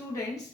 Students,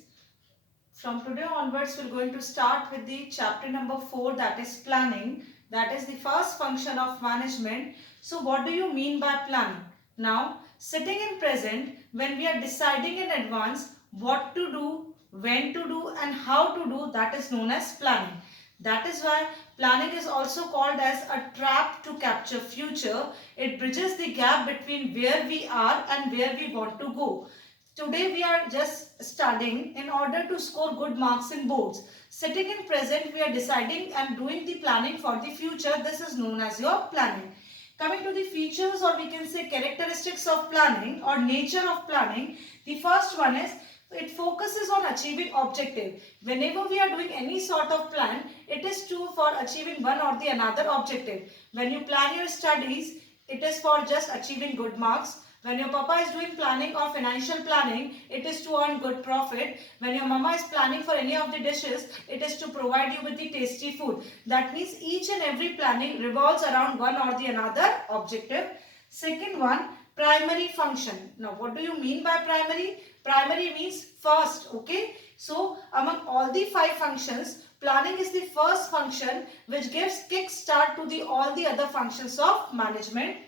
from today onwards, we're going to start with the chapter number 4, that is planning. That is the first function of management. So what do you mean by planning? Now, sitting in present, when we are deciding in advance what to do, when to do and how to do, that is known as planning. That is why planning is also called as a trap to capture future. It bridges the gap between where we are and where we want to go. Today we are just studying in order to score good marks in boards. Sitting in present, we are deciding and doing the planning for the future. This is known as your planning. Coming to the features, or we can say characteristics of planning or nature of planning, the first one is it focuses on achieving objective. Whenever we are doing any sort of plan, it is for achieving one or the another objective. When you plan your studies, it is for just achieving good marks. When your papa is doing planning or financial planning, it is to earn good profit. When your mama is planning for any of the dishes, it is to provide you with the tasty food. That means each and every planning revolves around one or the another objective. Second one, primary function. Now, what do you mean by primary? Primary means first, okay? So, among all the 5 functions, planning is the first function which gives kick start to all the other functions of management.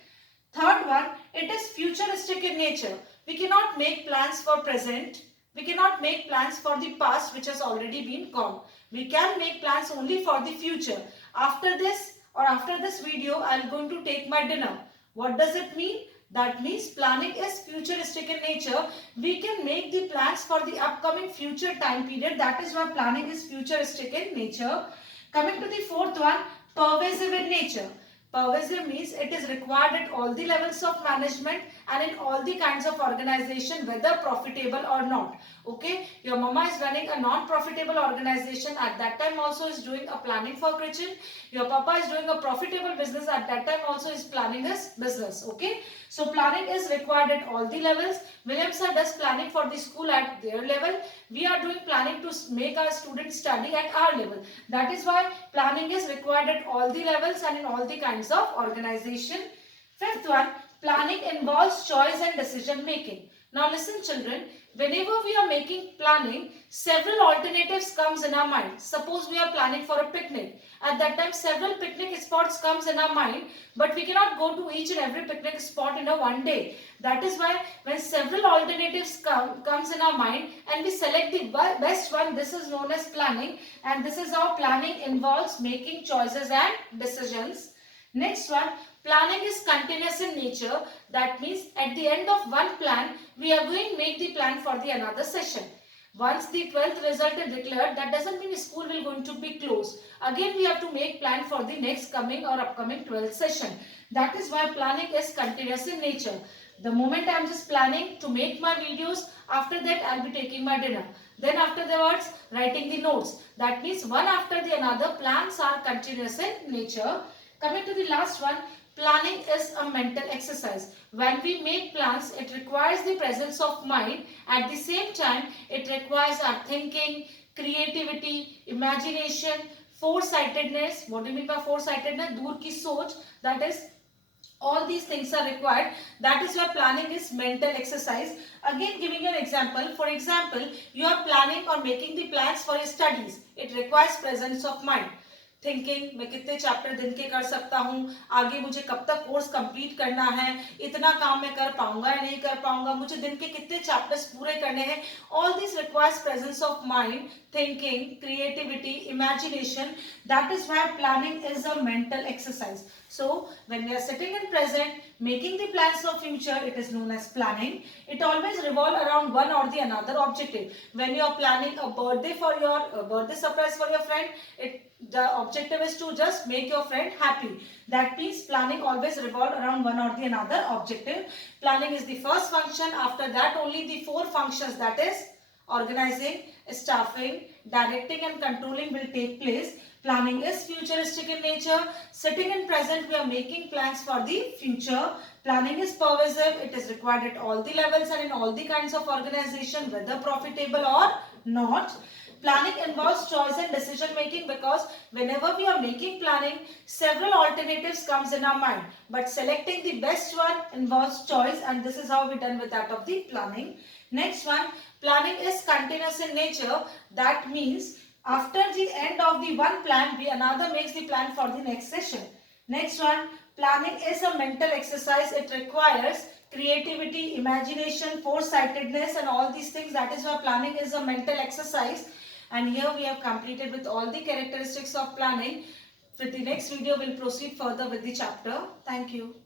Third one, it is futuristic in nature. We cannot make plans for present. We cannot make plans for the past which has already been gone. We can make plans only for the future. After this video, I am going to take my dinner. What does it mean? That means planning is futuristic in nature. We can make the plans for the upcoming future time period. That is why planning is futuristic in nature. Coming to the fourth one, pervasive in nature. Pervasive means it is required at all the levels of management and in all the kinds of organization, whether profitable or not. Okay, your mama is running a non-profitable organization, at that time also is doing a planning for kitchen. Your papa is doing a profitable business, at that time also is planning his business. Okay, so planning is required at all the levels. William sir does planning for the school at their level. We are doing planning to make our students study at our level. That is why planning is required at all the levels and in all the kinds of organization. Fifth one, planning involves choice and decision making. Now listen children, whenever we are making planning, several alternatives comes in our mind. Suppose we are planning for a picnic. At that time, several picnic spots comes in our mind, but we cannot go to each and every picnic spot in a one day. That is why when several alternatives comes in our mind and we select the best one, this is known as planning, and this is how planning involves making choices and decisions. Next one, planning is continuous in nature. That means at the end of one plan, we are going to make the plan for the another session. Once the 12th result is declared, that doesn't mean school will going to be closed. Again, we have to make plan for the next coming or upcoming 12th session. That is why planning is continuous in nature. The moment I am just planning to make my videos, after that I will be taking my dinner. Then afterwards, writing the notes. That means one after the another, plans are continuous in nature. Coming to the last one, planning is a mental exercise. When we make plans, it requires the presence of mind. At the same time, it requires our thinking, creativity, imagination, foresightedness. What do you mean by foresightedness? Dur ki soch. That is, all these things are required. That is why planning is mental exercise. Again, giving you an example. For example, you are planning or making the plans for your studies. It requires presence of mind. Thinking, मैं कितने chapter दिन के कर सकता हूँ, आगे मुझे कब तक कोर्स कंप्लीट करना है, इतना काम मैं कर पाऊंगा या नहीं कर पाऊंगा, मुझे दिन के कितने चैप्टर्स पूरे करने हैं. All this requires presence of mind, thinking, creativity, imagination. That is why planning is a mental exercise. So when we are sitting in present, making the plans for future, it is known as planning. It always revolve around one or the another objective. When you are planning a birthday for your birthday surprise for your friend, the objective is to just make your friend happy. That means planning always revolve around one or the another objective. Planning is the first function. After that, only the 4 functions, that is organizing, staffing, directing and controlling will take place. Planning is futuristic in nature. Sitting in present, we are making plans for the future. Planning is pervasive. It is required at all the levels and in all the kinds of organization, whether profitable or not. Planning involves choice and decision making, because whenever we are making planning, several alternatives comes in our mind. But selecting the best one involves choice, and this is how we done with that of the planning. Next one, planning is continuous in nature. That means after the end of the one plan, we another makes the plan for the next session. Next one, planning is a mental exercise. It requires creativity, imagination, foresightedness and all these things. That is why planning is a mental exercise. And here we have completed with all the characteristics of planning. With the next video, we'll proceed further with the chapter. Thank you.